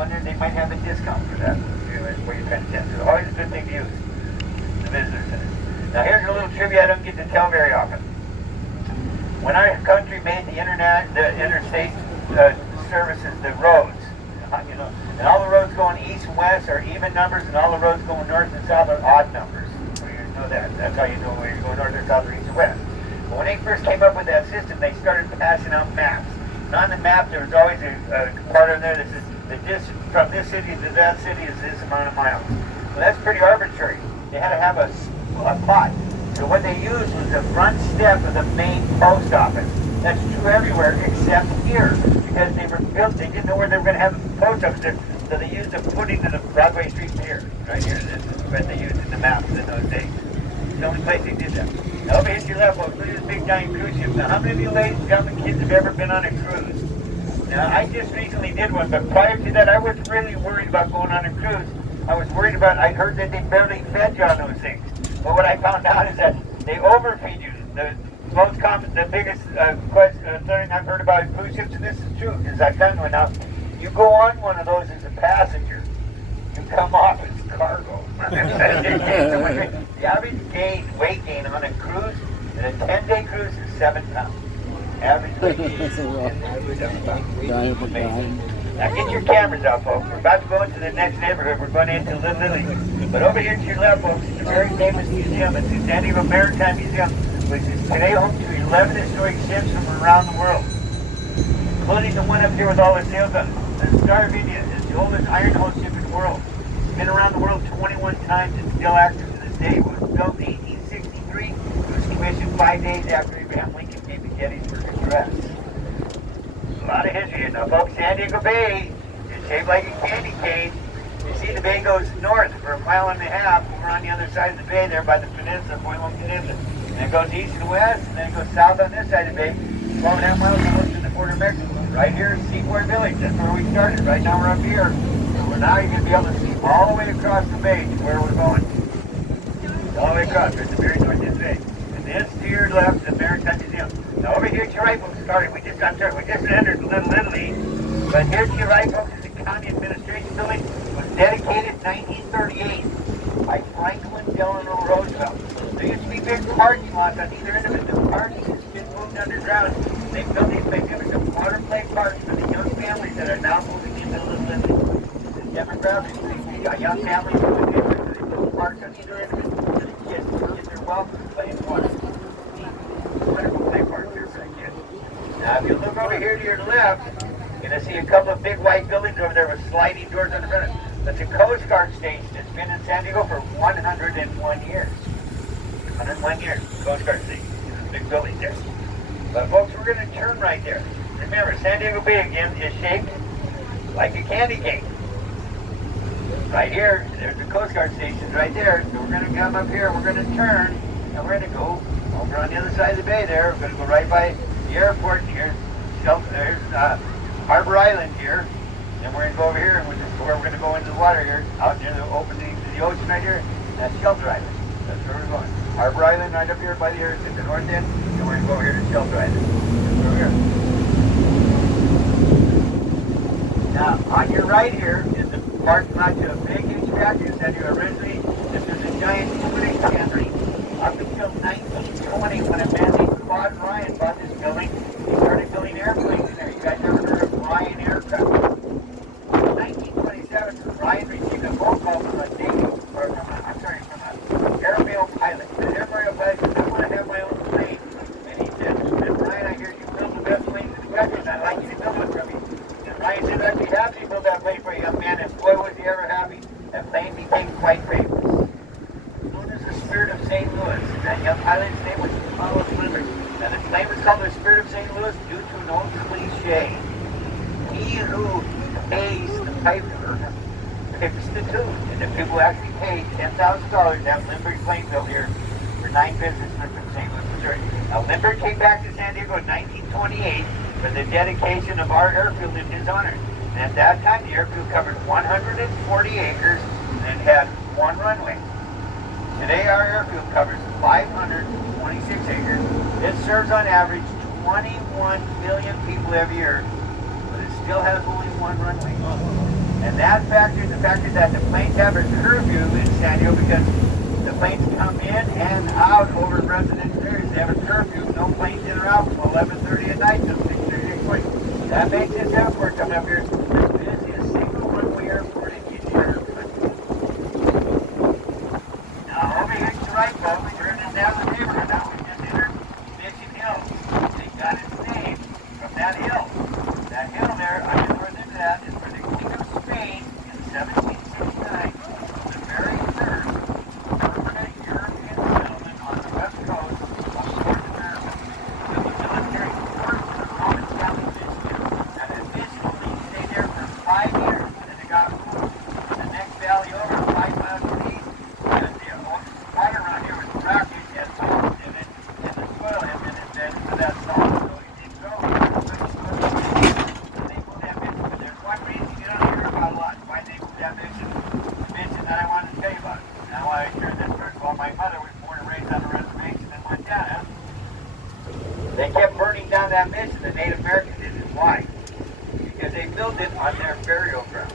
wondering they might have a discount for that. Where you're trying to send. It's always a good thing to use. The visitor center. Now here's a little trivia I don't get to tell very often. When our country made the interstate services, the roads, and all the roads going east and west are even numbers, and all the roads going north and south are odd numbers. Well, you know that. That's how you know where you're going north or south or east or west. But when they first came up with that system, they started passing out maps. And on the map, there was always a part in there that says the distance from this city to that city is this amount of miles. Well, that's pretty arbitrary. They had to have a plot. So what they used was the front step of the main post office. That's true everywhere except here, because they were built, they didn't know where they were going to have a post office there, so they used the footing of the Broadway Street here, right here. This is what they used in the maps in those days. It's the only place they did that. Now over here to your left, folks, look at this big giant cruise ship. Now how many of you ladies and gentlemen kids have ever been on a cruise? Now I just recently did one, but prior to that I wasn't really worried about going on a cruise. I was worried about, I heard that they barely fed you on those things. But what I found out is that they overfeed you. The most common, the biggest thing I've heard about cruise ships, and this is true because I've done one now. You go on one of those as a passenger, you come off as cargo. The average weight gain on a cruise, in a 10-day cruise, is 7 pounds. Average weight gain is 7 pounds. Now get your cameras out, folks. We're about to go into the next neighborhood. We're going into Little Italy. But over here to your left, folks, is a very famous museum. It's the San Diego Maritime Museum, which is today home to 11 historic ships from around the world, including the one up here with all the sails on it. The Star of India is the oldest iron hull ship in the world. It's been around the world 21 times and still active to this day. It was built in 1863. It was commissioned 5 days after Abraham Lincoln came to Gettysburg Address. A lot of history here. Now, folks, San Diego Bay is shaped like a candy cane. You see the bay goes north for 1.5 miles. We're on the other side of the bay there by the peninsula, Point Peninsula. And it goes east and west, and then it goes south on this side of the bay. 12.5 miles close to the border of Mexico. Right here is Seaport Village. That's where we started. Right now we're up here. So now you're going to be able to see all the way across the bay to where we're going. All the way across. There's the very north end bay. And this to your left is the Maritime Museum. Now over here to your right, folks, we just entered Little Italy. But here to your right, folks, is the County Administration Building. It was dedicated in 1938 by Franklin Delano Roosevelt. There used to be big parking lots on either end of it. The parking has been moved underground. They built these magnificent water play parks for the young families that are now moving into Little Italy. The demographics, they got young families moving in, so they build parks on either end of it for the kids. Kids are welcome to play in the water. Wonderful play parks here for the kids. Now, if you look over here to your left, you're going to see a couple of big white buildings over there with sliding doors on the front. That's a Coast Guard station that's been in San Diego for 101 years. 101 years, Coast Guard station. There's a big building there. But folks, we're going to turn right there. Remember, San Diego Bay again is shaped like a candy cane. Right here, there's the Coast Guard station right there. So we're going to come up here, we're going to turn, and we're going to go over on the other side of the bay there. We're going to go right by the airport here. There's Harbor Island here. Then we're going to go over here, and we're going to go into the water here, out near the opening to the ocean right here. That's Shelter Island. That's where we're going. Harbor Island right up here by the air, at the north end, and we're going to go over here to Shelter Island. That's over here. Now, on your right here is the parking lot to a big huge factory that you originally, this was a giant shooting factory. Up until 1920, when a man named Claude Ryan bought this building, he started building airplanes in there. You guys ever heard of Ryan Aircraft? In 1927, Ryan received a phone call from an airmail pilot. The airmail pilot said, I want to have my own plane. And he said, Ryan, I hear you build the best planes in the country, and I'd like you to build one for me. And Ryan said, I'd be happy to build that plane for you, young man. And boy, was he ever happy. That plane became quite famous. Known as the Spirit of St. Louis. That young pilot's name was Apollo Slimmers. And the plane was called the Spirit of St. Louis due to an old cliche. He who pays the piper picks the tune. And the people actually paid $10,000 to have Lindbergh plane built here for 9 businessmen from St. Louis, Missouri. Now, Lindbergh came back to San Diego in 1928 for the dedication of our airfield in his honor. And at that time, the airfield covered 140 acres and had 1 runway. Today, our airfield covers 526 acres. It serves on average 21 million people every year, but it still has only 1 runway. And that factor is the factor that the planes have a curfew in San Diego because the planes come in and out over residential areas. They have a curfew. No planes in or out from 11:30 at night till 6:30 next morning. That makes this airport coming up here the busiest single one-way airport in the entire country. Now, over here to the right, folks, we're in the Napa neighborhood. Now we just entered Mission Hill. They got its name from that hill. That hill there, I just north into that, is where the King of Spain in 1769 was the very first permanent European settlement on the west coast of North America. It was military force to the Roman Catholic mission, and additionally stayed there for 5 years, and they got moved to the next valley over 5 miles east, and the water around here was brackish and salt in it, and the soil had been embedded with that salt, so it didn't grow here. One reason you don't hear about a lot why they moved that mission. The mission that I wanted to tell you about. Now I shared this first of all, my mother was born and raised on a reservation in Montana. They kept burning down that mission, the Native Americans did it. Why? Because they built it on their burial ground.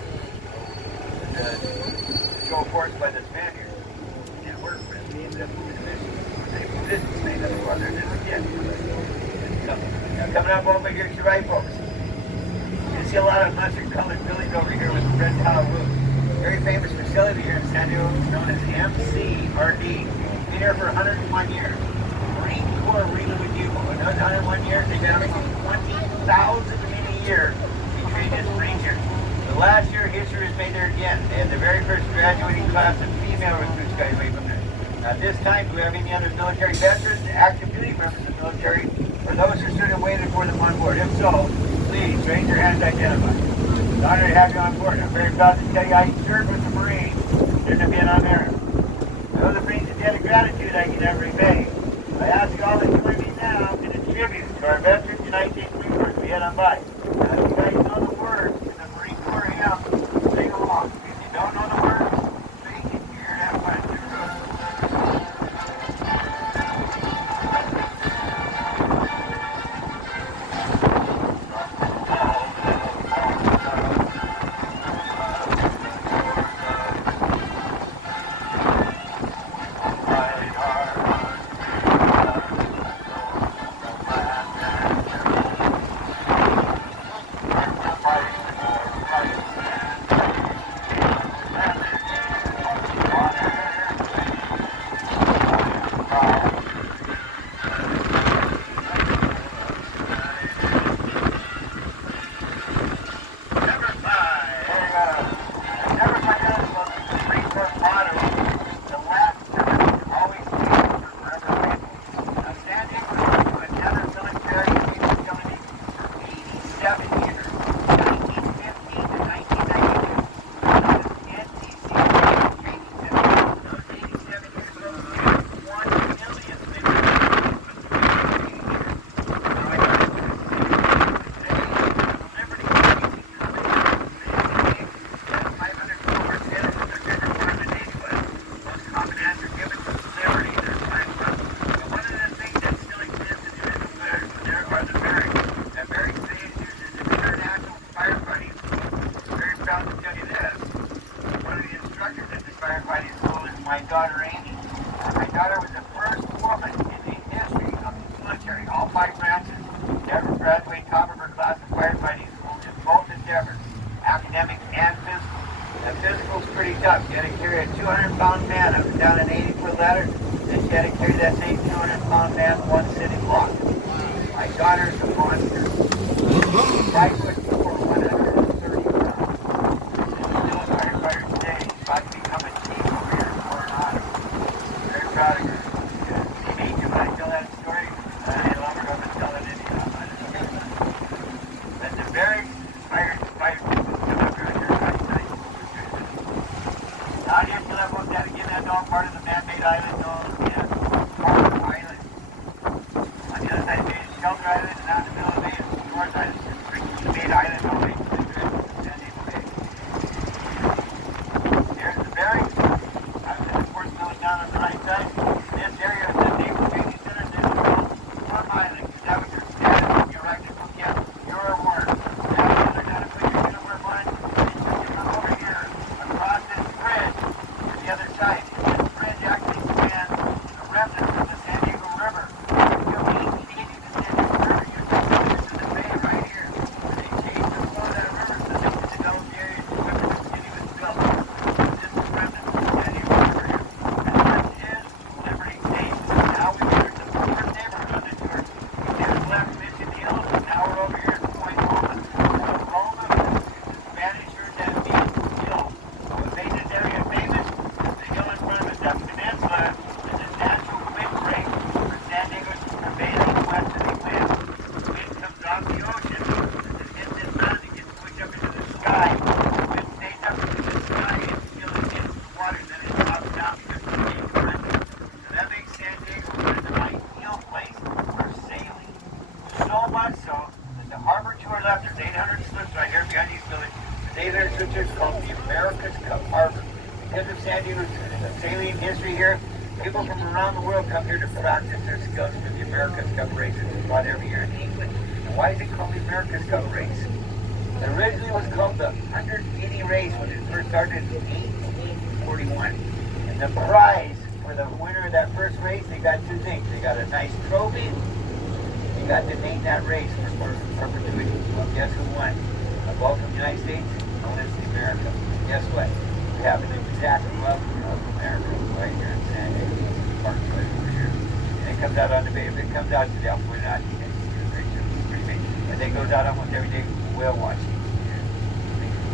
To show force by the Spaniards. Yeah, we're friendly. They ended up moving the mission. They moved it, they never bothered it again. Now coming up over here to your right, folks. You see a lot of mustard-colored buildings over here with red tile roofs. Very famous facility here in San Diego known as MCRD. Been here for 101 years. Marine Corps Arena with you. In those 101 years, they've been averaging 20,000 men a year to train as Marines here. The last year, history was made there again. They had the very first graduating class of female recruits graduate from there. Now, at this time, do we have any other military veterans, active duty members of the military, or those who stood and waited for them on board? If so, please raise your hand to identify. It's an honor to have you on board. I'm very proud to tell you I served with the Marines. Shouldn't have been on there. Those brings a debt of gratitude I can never repay. I ask you all to join me now in a tribute to our veterans United States Marine we head on by. Now, if you guys know the words in the Marine Corps hymn, sing along. If you don't know the words, sing it. You're going to have fun. My daughter Amy. My daughter was the first woman in the history of the military, all 5 branches, to ever graduate top of her class of firefighting school in both endeavors, academic and physical. The physical's pretty tough. You had to carry a 200-pound man up and down an 80-foot ladder, then you had to carry that same 200-pound man one sitting block. My daughter is a monster. 5'4", 130 pounds. She's still a firefighter today. She's about to become a chief over here. Very proud of her. She made you when I tell that story. I love her up and tell it anyhow. That's a very inspired fighter. Come up here with your right side. Now, do you feel about that again? That's all part of the man-made island. Yeah, part of the island. On the other side of the bay is Shelter Island, and out in the middle of the bay is North Island. The main island only. San Diego Bay. Here's the bearing. Down on the right side. This area is the Naval Training Center. This is called Plum Island. That was your status when you arrived at boot camp. You were warned. Now you learn how to put your uniform on. And you come over which is called the America's Cup Harbor. Because of San Diego's sailing history here, people from around the world come here to practice their skills for the America's Cup races. It's brought every year in England. And why is it called the America's Cup race? It originally was called the 180 race when it first started in 1841. And the prize for the winner of that first race, they got two things. They got a nice trophy. They got to name that race for perpetuity. Well, guess who won? A ball from the United States, known as the America. And guess what? We have an exact love of America right here in San Diego. Park right over here. And it comes out on the bay. If it comes out to the output, not it's pretty amazing. And it goes out almost every day whale watching.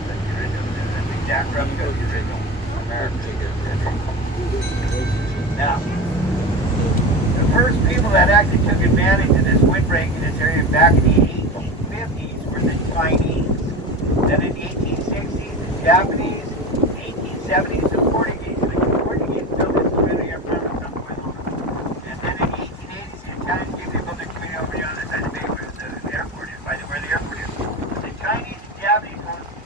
That's the original. That's the exact replica of the original America. Now, the first people that actually took advantage of this windbreak in this area back in the 1850s were the Chinese. Then in the 1860s, the Japanese, the 1870s, the Portuguese. The Portuguese built this community here from and then in the 1880s, the Italians came to build the community over here on the side of the bay where the airport is, by where the airport is. The Chinese and Japanese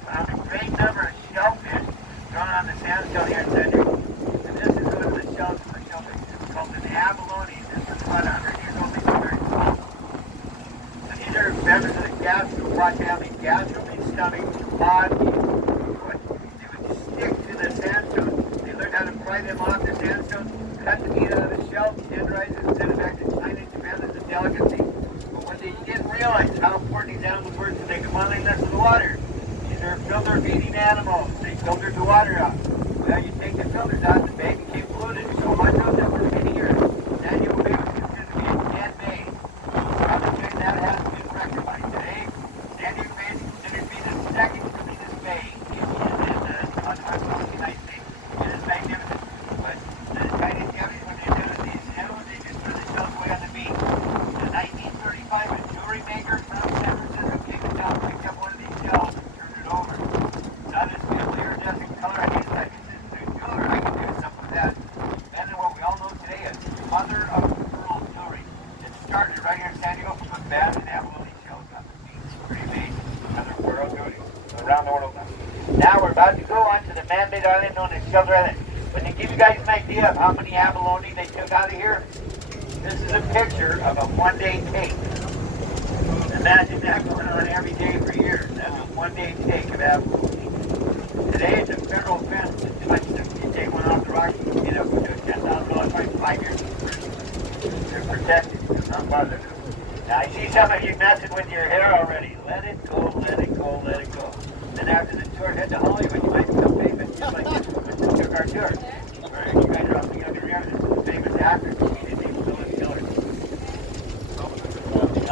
found a great number of shellfish thrown on the sandstone here in San Diego. And this is one of the shells from the shellfish. It's called an abalone. This is about 100 years old. These are very small. So these are members of the gastropods family. Gastromine stomach, pod, foot. They would stick to the sandstone. They learned how to pry them off the sandstone, cut the meat out of the shell, tenderize it, and send it back to China and Japan as a delicacy. But what they didn't realize how important these animals were, so they come on and mess with the water. These are filter-feeding animals. They filtered the water out. Well, you take the filters out, and the bay became polluted. So much of that for many years. San Diego Bay was considered to be a dead bay. Probably that has been rectified. Today, San Diego Bay is considered to be the second cleanest bay on the United States. It is magnificent. But the Chinese Japanese, when they did these animals, they just threw the shells away on the beach. In 1935, a jewelry maker from San Francisco came in town, picked up one of these shells, and turned it over. Now this beautiful iridescent color, I guess I can jewelry, I can do something with that. And then what we all know today is mother of pearl jewelry. It started right here in San Diego from a bad and abalone shells on the beach. It's pretty amazing. Mother of pearl jewelry around the world now. Now we're about to go on to the man-made island known as Shelter Island. But to give you guys an idea of how many abalone they took out of here, this is a picture of a one-day take. Imagine that going on every day for years. That's a one-day take of abalone. Today it's a federal offense. It's like you take one off the rock, you can get up to a $10,000 fine, 5 years in prison. They're protected. It's not bothered. Now I see some of you messing with your hair already. Let it go, let it go, let it go. Then after the tour, head to Hollywood. You might become famous just like this woman that took our tour. Or you guys are awfully younger here. This is a famous actor. His name is Phyllis Diller.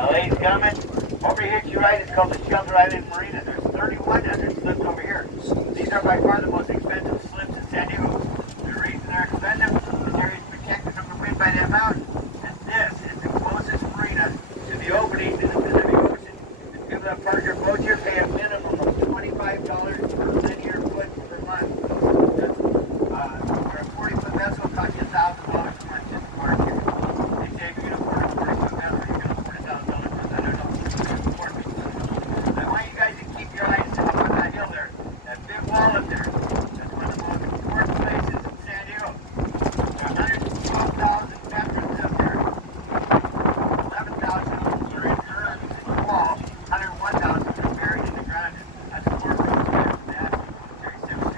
LA's coming. Over here to your right is called the Shelter Island Marina. There's 3,100 slips over here. These are by far the most expensive slips in San Diego. The reason they're expensive, this area is protected from the wind by that mountain. And this is the closest marina to the opening to the Pacific Ocean. If people that park their boats here pay a minimum of $25 per linear foot per month. That's, for a 40-foot vessel, it costs you $1,000 a month just to park here. They say if you can afford a 40-foot vessel, you can afford $1,000 a month. I don't know if you can afford it. I want you guys to keep your eyes up on that hill there. That big wall up there. That's one of the most important places in San Diego. There's 112,000 veterans up there. 11,000 of them are in urns in the wall. 101,000 are buried in the ground. That's 4 roads there from the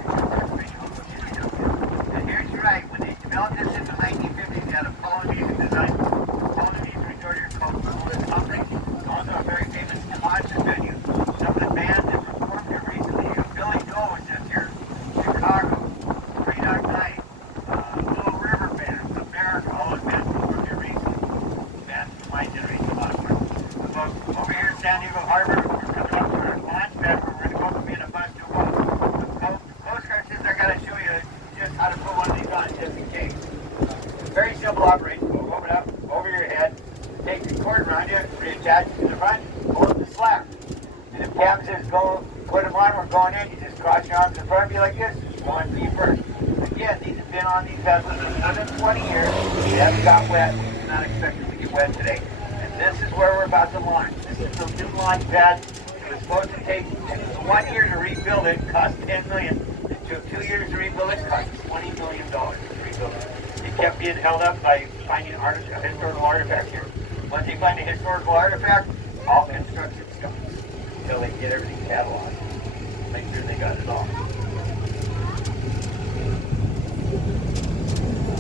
National Military Cemetery. And here's your right. When they developed this in the 1950s, they had a Polynesian design. Polynesian resort here called Coolest Company. It's also a very famous concert venue. Some of the bands that performed here recently, Billy Joel was just here. Chicago, Three Dog Night, Little River Band, America, all those bands performed here recently. Bands from my generation, a lot of fun. So over here in San Diego Harbor, we're coming up to our launch pad where we're going to go from being a bus to a boat. The Coast Guard says I got to show you just how to put one of these on, just in case. Very simple operation. We'll open up over your head, take the cord around you, reattach it to the front, pull up the slap. And if Captain says go, put them on, we're going in, you just cross your arms in front of you like this, one feet first. Again, these have been on these vessels for more than 20 years. They haven't got wet. We do not expect them to get wet today. And this is where we're about to launch. This is the new launch pad. It was supposed to take 1 year to rebuild it, cost $10 million. It took 2 years to rebuild it, cost $20 million to rebuild it. It kept being held up by finding a historical artifact here. Once they find a historical artifact, all construction stops until they get everything cataloged. Make sure they got it all.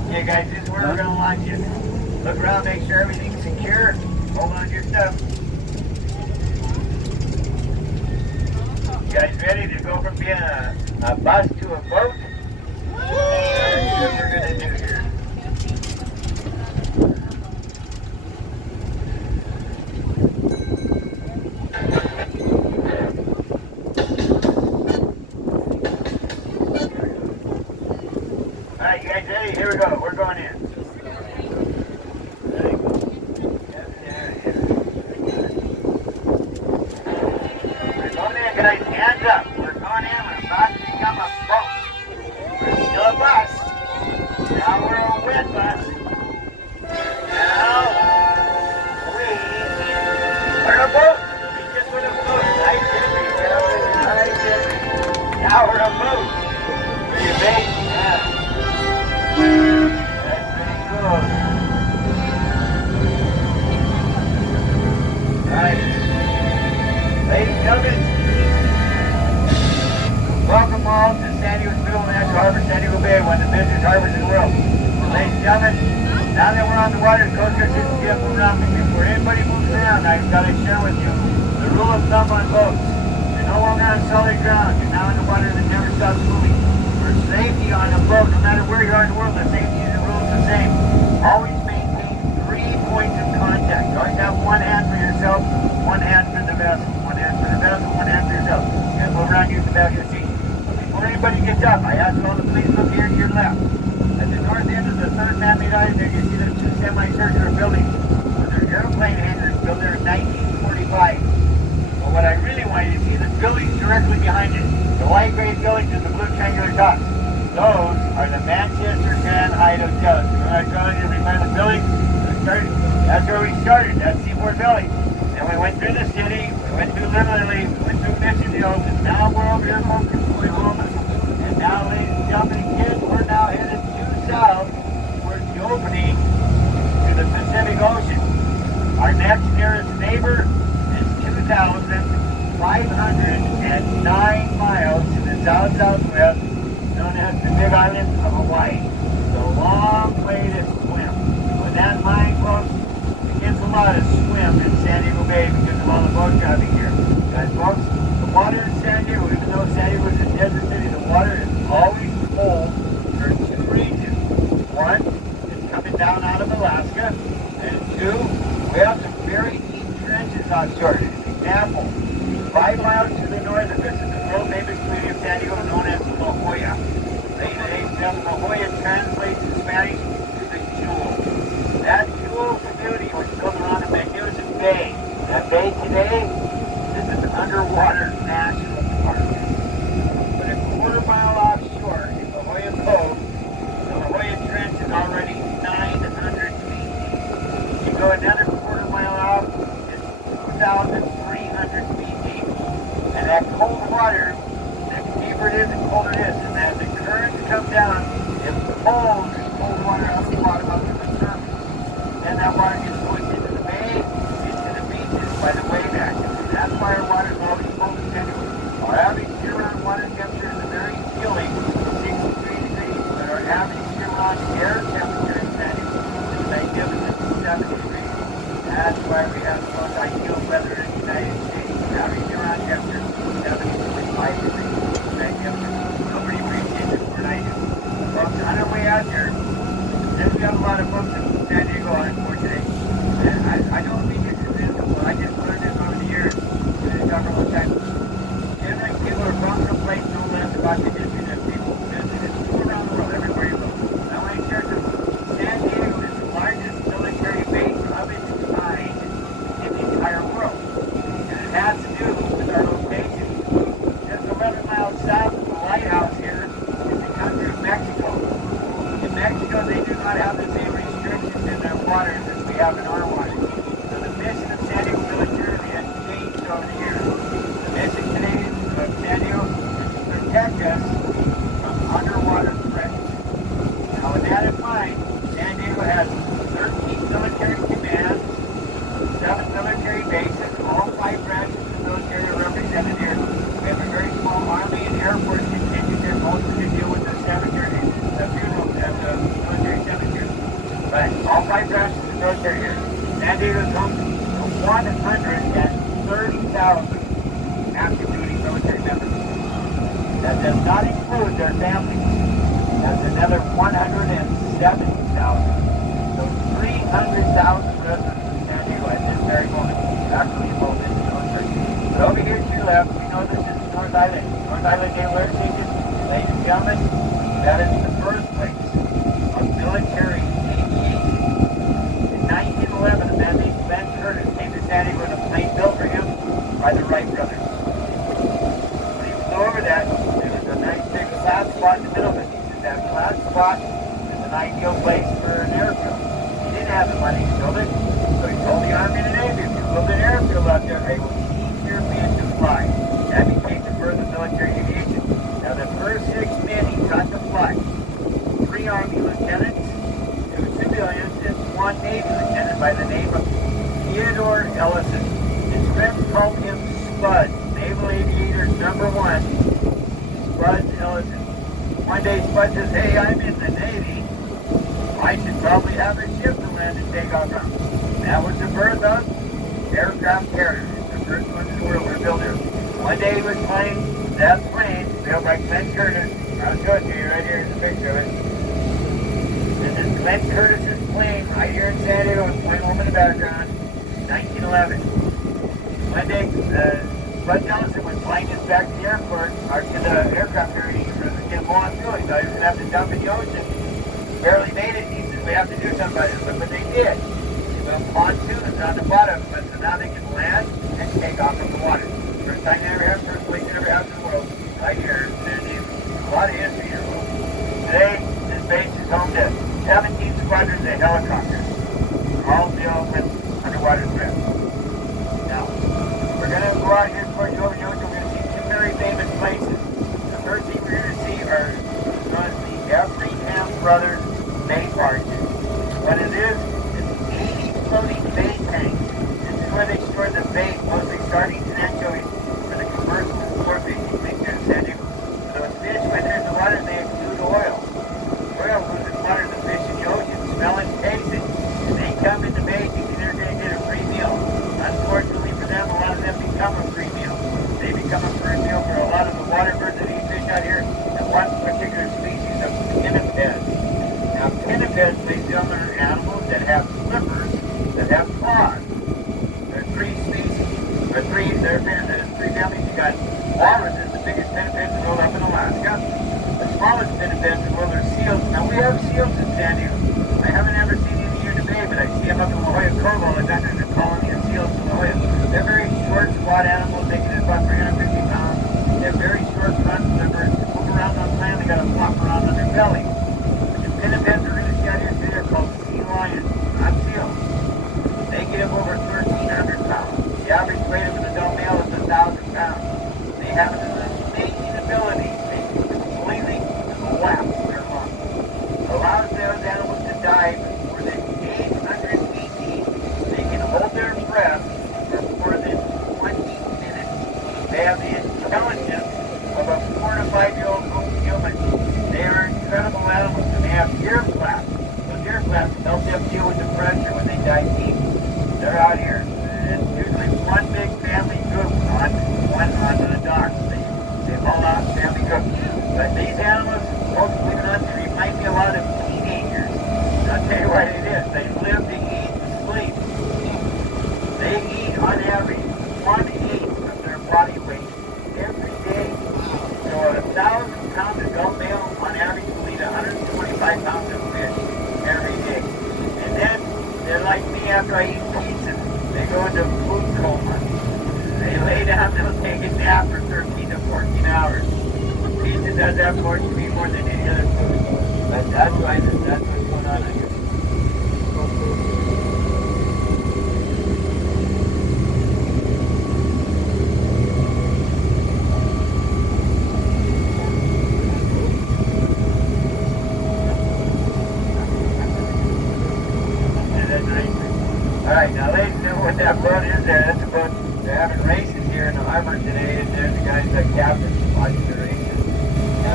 Okay guys, this is where we're going to launch it. Look around, make sure everything's secure. Hold on to your stuff. You guys ready to go from being a bus to a boat? That's what we're going to do here. Alright, you guys ready? Here we go. We're going in. Guys, hands up. We're going in. We're about to become a boat. We're still a bus. Now we're a wet bus. Now we are a boat. We just went a boat. Nice history, gentlemen. Nice history. Now we're a boat. Where you based? Yeah. That's pretty cool. Alright. Ladies and gentlemen, welcome all to San Diego's Middle Natural Harbor, San Diego Bay, one of the busiest harbors in the world. Ladies and gentlemen, now that we're on the water, the Coast Guard system is moving around. Before anybody moves around, I've got to share with you the rule of thumb on boats. You're no longer on solid ground. You're now in the water that never stops moving. For safety on a boat, no matter where you are in the world, the safety and the rule is the same. Always maintain 3 points of contact. You always have one hand for yourself, one hand for the vessel. One hand for the vessel, one hand for yourself. And move around, use the back of your seat. Before anybody gets up, I ask all the police, look here to your left. At the north end of the third man-made island there, you see the two semicircular buildings. They're airplane hangars built there in 1945. But what I really want you to see the buildings directly behind it. The light gray buildings and the blue triangular dots. Those are the Manchester Grand Hyatt Hotels. Remember I told you we find the building? That's where we started. That's Seaport Valley. Then we went through the city, we went through Literally, we went through Mission Hills, and now we're over here focused on Oklahoma. And now, ladies and gentlemen, kids, we're now headed due south towards the opening to the Pacific Ocean. Our next nearest neighbor is 2,509 miles to the south-southwest, known as the Big Island of Hawaii. It's a long way to swim. With that in mind, folks, it's a lot of swim in San Diego Bay because of all the boat traffic here. Guys, folks, the water in San Diego, even though San Diego is a desert city, the water is always cold for 2 reasons. One, it's coming down out of Alaska. And 2, we have some very deep trenches offshore. As an example, 5 miles to the north of us is the world famous community of San Diego known as La Jolla. Ladies and gentlemen, La Jolla translates in Spanish to the jewel. That jewel community was built around a magnificent bay. That bay today, this is an underwater national park. But a quarter-mile offshore in La Jolla Cove, the La Jolla Trench is already 900 feet deep. You go another quarter-mile out, it's 2,300 feet deep. And that cold water, the deeper it is, the colder it is. And as the currents come down, it pulls this cold water out of the bottom up to the surface. And that water gets pushed into the bay, into the beaches by the wave action. And that's why our water is always cold and tender. Our average year-round water temperature is a very chilly 63 degrees, but our average year-round air temperature in San Diego is a magnificent 70 degrees. That's why we have the most ideal weather in the United States. Average year-round temperature is 70.5 degrees. Magnificent. Nobody appreciates it more than I do. Folks, on our way out here, since we have a lot of folks in San Diego on it for today, and I don't think it's invisible. I just learned this over the years. We talk all the time. Generally, people are from some place know less about the history that people visit all around the world, everywhere you go. I want to share this. San Diego is the largest military base of its kind in the entire world. And it has to do with our location. Just 11 miles south of the lighthouse here is the country of Mexico. In Mexico, they do not have the same restrictions in their waters as we have in our waters. So the mission of San Diego militarily has changed over the years. protect us from underwater threats. Now with that in mind, San Diego has 13 military commands, 7 military bases, all 5 branches of the military are represented here. We have a very small Army and Air Force contingent there, mostly to deal with the cemetery, the funerals at the military cemetery. But all 5 branches of the military here. San Diego is home to 130,000 active duty military members. That does not include their families. That's another 170,000. So 300,000 residents of San Diego at this very moment actually enrolled in the military. But over here to your left, you know this is North Island. North Island Naval Air Station. Ladies and gentlemen, that is the birthplace of military aviation. In 1911, a man named Ben Curtis came to San Diego in a plane built for him by the Wright brothers. When he flew over that, there was a nice big flat spot in the middle of it. He said that flat spot is an ideal place for an airfield. He didn't have the money to build it, so he told the Army and the Navy, if you build an airfield out there, I will teach your men to fly. That became the birth of military aviation. Now the first 6 men he taught to fly, 3 Army lieutenants, 2 civilians, and 1 Navy lieutenant by the name of Theodore Ellison. His friends called him Spud, Naval Aviator number 1, Spud Ellison. One day Spud says, hey, I'm in the Navy. I should probably have a ship to land and take off from. That was the birth of aircraft carriers. The first ones in the world were built here. One day he was flying that plane built by Clint Curtis. I'll show it to you right here in the picture of it. This is Clint Curtis's plane right here in San Diego. It's flying home in the background. 1911. One day, Bud Ellison was flying this back to the airport, or to the aircraft carrier for the get low on fuel. He thought he was going to have to dump in the ocean. Barely made it. He says, we have to do something about it. But they did. They built pontoons on the bottom, but so now they can land and take off from the water. First time they ever happened, first place it ever happened in the world, right here in San Diego. A lot of history here. Today, this base is home to 17 squadrons of helicopters, all deal with underwater threats. Now, we're going to go out here towards you over here. We're going to see 2 very famous places. The first thing we're going to see are going to see Amphibian Brothers Bay barges. What it is 80 floating bait tanks. This is where they store the bait, mostly sardines and anchovies, for the commercial sport fishing thing here in San Diego. So those fish, when they're in the water, they exude oil. Oil loses water in the fish in the ocean, smell and taste it. And they come in the bay thinking they're going to get a free meal. Unfortunately for them, a lot of them become a free meal. They become a free meal for a lot of the water birds that eat fish out here, and one particular species of pinnipeds. Now, pinnipeds, ladies and gentlemen, are animals that have flippers, that have claws. There are 3 species, or 3 families. You got walruses, the biggest pinnipeds in the world up in Alaska. The smallest pinnipeds in the world are seals. Now, we have seals in San Diego. I haven't ever seen any here today, but I see them up in La Jolla Cove all the time. There's a colony of seals in La Jolla. They're very short, squat animals. They can live about 350 pounds. They have very short front flippers. They move around on land. They got to flop around on their belly. The pinnipeds we're going to see out here today are called sea lions, not seals. They get up over 1,300 pounds. The average weight of an adult male is 1,000 pounds. They have an amazing ability. They can completely collapse their lungs. It allows those animals to dive for the 800 feet. They can hold their breath for more than 20 minutes. They have the intelligence of a 4 to 5 year old human. They are incredible animals, and they have ear flaps. Those ear flaps help them deal with the pressure when they dive deep. They're out here. And it's usually one big family group on the docks. They haul out family groups. But these animals, folks, believe it or not, they remind me a lot of teenagers. And I'll tell you what it is. They live to eat and sleep. They eat on average 1/8 of their body weight every day. So a 1,000-pound adult male on average will eat 125 pounds of fish every day. And then they're like me after I eat pizza. They go into food coma. They lay down, they'll take a nap for 13 to 14 hours. Pizza does that for me more than any other food. But that's what's going on here.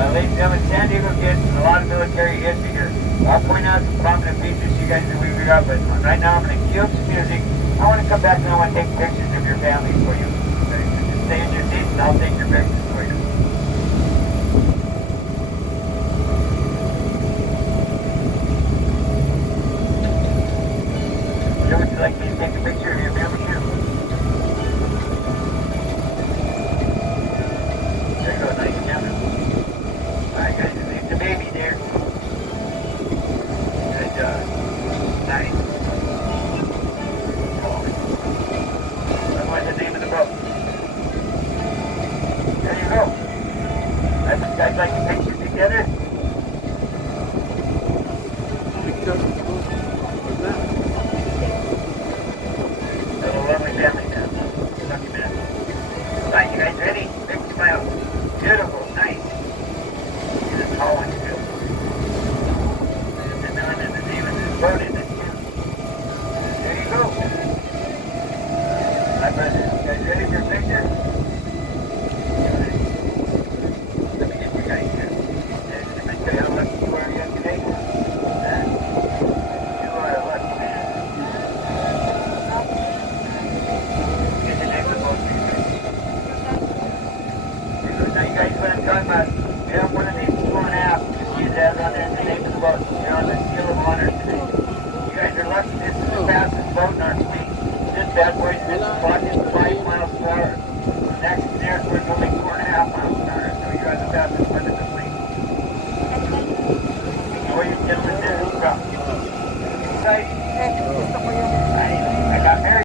Ladies and gentlemen, San Diego gets a lot of military history here. I'll point out some prominent features you guys that we grew up with. Right now I'm going to cue some music. I want to come back and I want to take pictures of your families for you. Just stay in your seats and I'll take your pictures for you. Joe, would you like me to take a picture of your family too? There you go, nice camera. Alright guys, leave the baby there. Good job. Nice. What's the name of the boat? There you go. You guys like the pictures together? Have a lovely family now. Lucky man. Alright, you guys ready? Big smile. Beautiful, nice. See the tall one too. And then the name of this boat in it too. There you go. My brother, you guys ready for a picture? Let me get you guys here. Did I tell you how lucky you are yesterday? Huh? You are a lucky man. Get the name of the boat for you guys. Now you guys what I'm talking about. We have one of these 2.5. You guys on there, the name of the boat. You're on the Seal of Honor today. You guys are lucky. This is the fastest boat in our fleet. This bad boy's been clocking 5 miles per hour. The next nearest one's only 4.5 miles per hour. So you guys are the fastest one in the fleet. Where you gentlemen there? Inside.